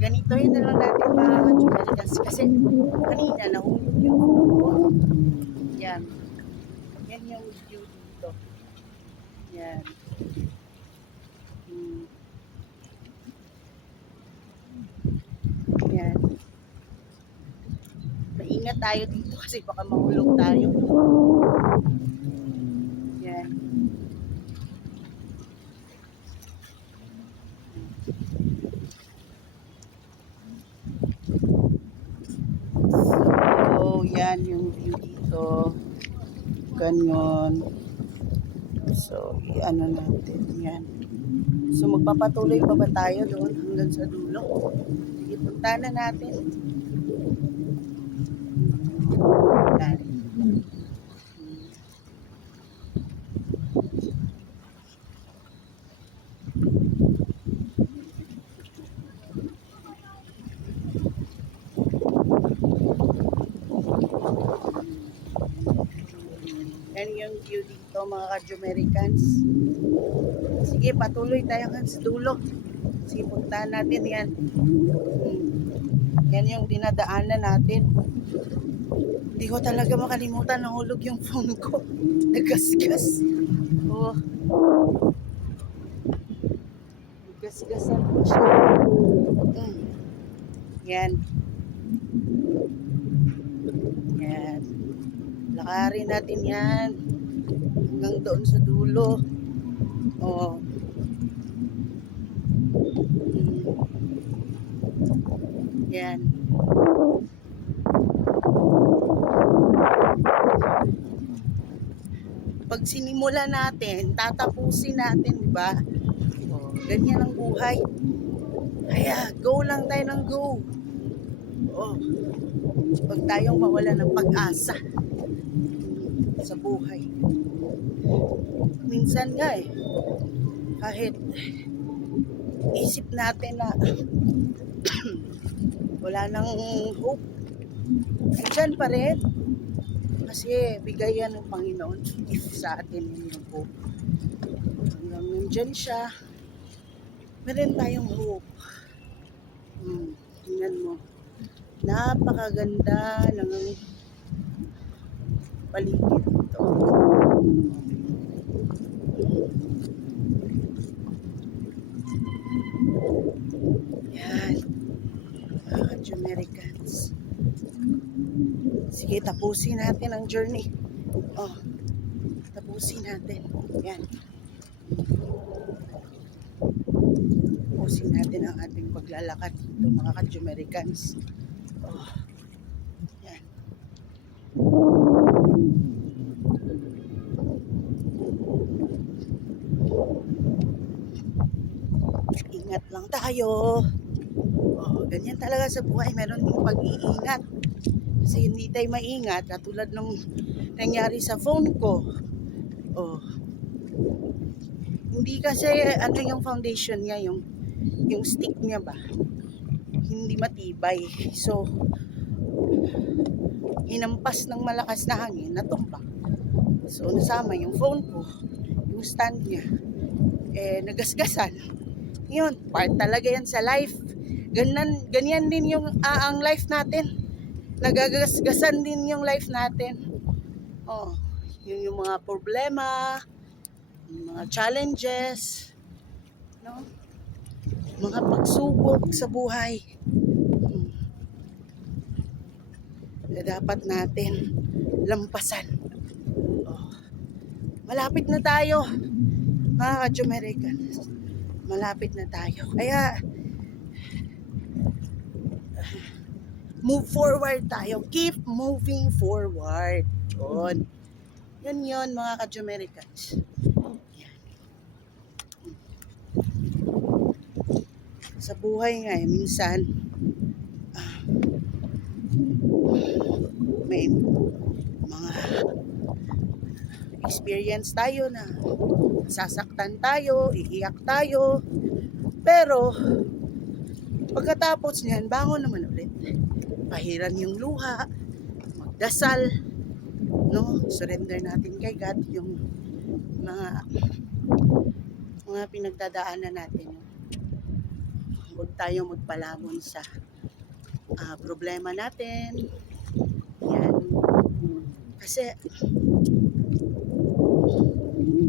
ganitohin na lang natin mga ka-Jumerikas kasi kanina nahulog yung phone ko. Yan. Yan yung view dito. Yan. Yan. Maingat tayo dito kasi baka mahulog tayo. Yan. So, yan yung view dito. Ganyan. So, i-ano natin. Yan. So, magpapatuloy pa ba tayo doon hanggang sa dulo? Sige, punta na natin. Yan. Yan yung view dito mga ka-Jumericans. Sige, patuloy tayo hanggang sa dulo. Sige, puntahan natin yan. Yan yung dinadaanan natin. Hindi ko talaga makalimutan, nahulog yung phone ko. Nagasgas. Oh. Nagasgasan ko siya. Yan. Yan. Lakarin natin yan. Hanggang doon sa dulo. Oh. Yan. Pag sinimula natin, tatapusin natin, di ba? Oh, ganyan ang buhay. Kaya, go lang tayo ng go. Oh. Huwag tayong mawala ng pag-asa sa buhay. Minsan nga kahit isip natin na wala nang hope, dyan pa rin. Kasi bigay yan ng Panginoon if sa atin yung hope. Hanggang nandyan siya, meron tayong hope. Tingnan mo. Napakaganda ng paligid ito. Yan. Mga Jumericans. Sige, tapusin natin ang journey. Oh, tapusin natin. Yan. Tapusin natin ang ating paglalakad dito mga ka-Jumericans. Oh, yan. Ingat lang tayo. Oh, ganyan talaga sa buhay. Meron ding pag-iingat. Kasi hindi tayo maingat. Katulad nung nangyari sa phone ko. Oh. Hindi kasi ano yung foundation niya, yung stick niya ba? Hindi matibay. So, hinampas ng malakas na hangin, natumba. So, nasama yung phone ko, yung stand niya. Nagasgasan. Yun, part talaga yan sa life. Ganyan din yung ang life natin. Nagagasgasan din yung life natin. Oh, yun yung mga problema, yung mga challenges, no? Mga pagsubok sa buhay. Na dapat natin lampasan. Oh, malapit na tayo, mga ka-Jumericans. Malapit na tayo. Kaya, move forward tayo. Keep moving forward. Yun. Yun mga ka-Jumericans. Yan. Sa buhay nga minsan may mga experience tayo na sasaktan tayo, iiyak tayo. Pero pagkatapos niyan, bangon naman ulit. Pahiran yung luha, magdasal, no? Surrender natin kay God yung mga pinagdadaanan natin. huwag tayong magpalamon sa problema natin. Yan. Kasi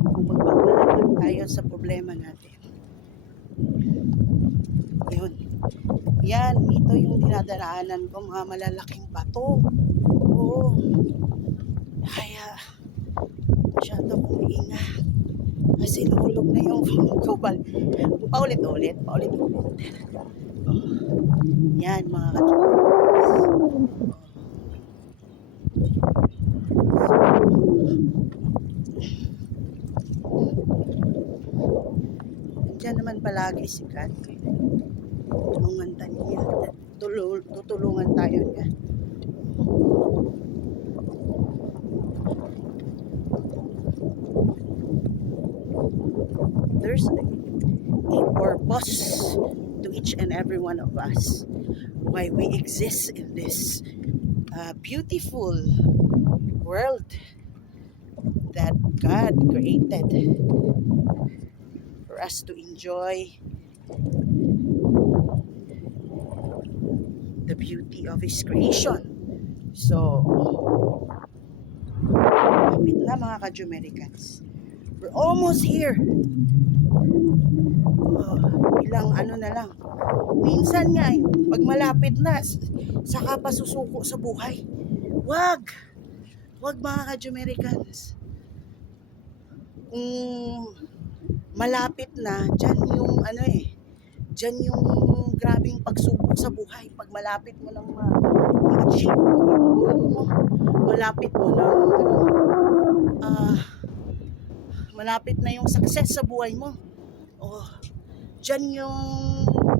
kung magpapalamon tayo sa problema natin, yun. Yan, ito yung dinadaanan ko, mga malalaking bato. Oo. Kaya, masyado kong ingat. Kasi nahulog na yung phone ko. Paulit-ulit. Oh. Yan, mga katropas. Diyan naman palagi si Kat. Tulungan niya. Tutulungan tayo niya. There's a purpose to each and every one of us. Why we exist in this beautiful world that God created for us to enjoy the beauty of His creation. So, kapit na mga ka-Jumericans. We're almost here. Ilang ano na lang. Minsan nga, pag malapit na, saka pa susuko sa buhay. Wag mga ka-Jumericans. Kung malapit na, dyan yung dyan yung grabing pagsubok sa buhay. Pag malapit mo nang ma-achieve yung goal mo, malapit mo nang malapit na yung success sa buhay mo. Dyan yung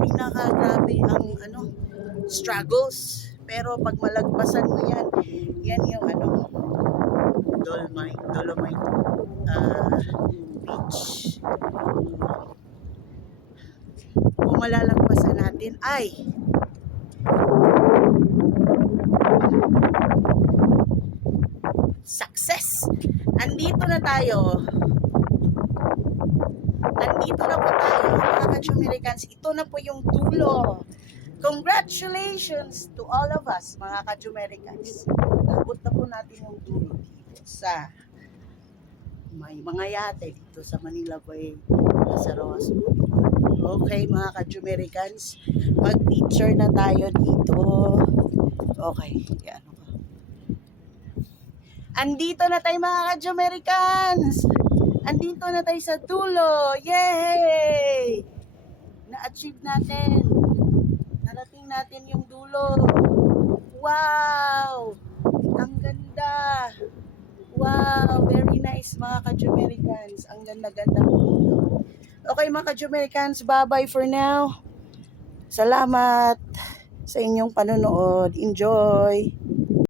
pinaka-grabe ang struggles. Pero pag malagpasan mo yan yung Dolomite Beach. Kung malalagpasan natin ay success. Andito na tayo. Andito na po tayo, mga ka-Jumericans. Ito na po yung dulo. Congratulations to all of us, mga ka-Jumericans. Abot na po natin yung dulo dito sa may mga yate dito sa Manila Bay, sa Rojas. Okay, mga ka-Jumericans, mag-picture na tayo dito. Okay, yan. Andito na tayo, mga ka-Jumericans. Andito na tayo sa dulo. Yay! Na-achieve natin. Narating natin yung dulo. Wow! Ang ganda. Wow! Very nice, mga ka-Jumericans. Ang ganda-ganda po dito. Okay, mga ka-Jumericans, bye-bye for now. Salamat sa inyong panonood. Enjoy!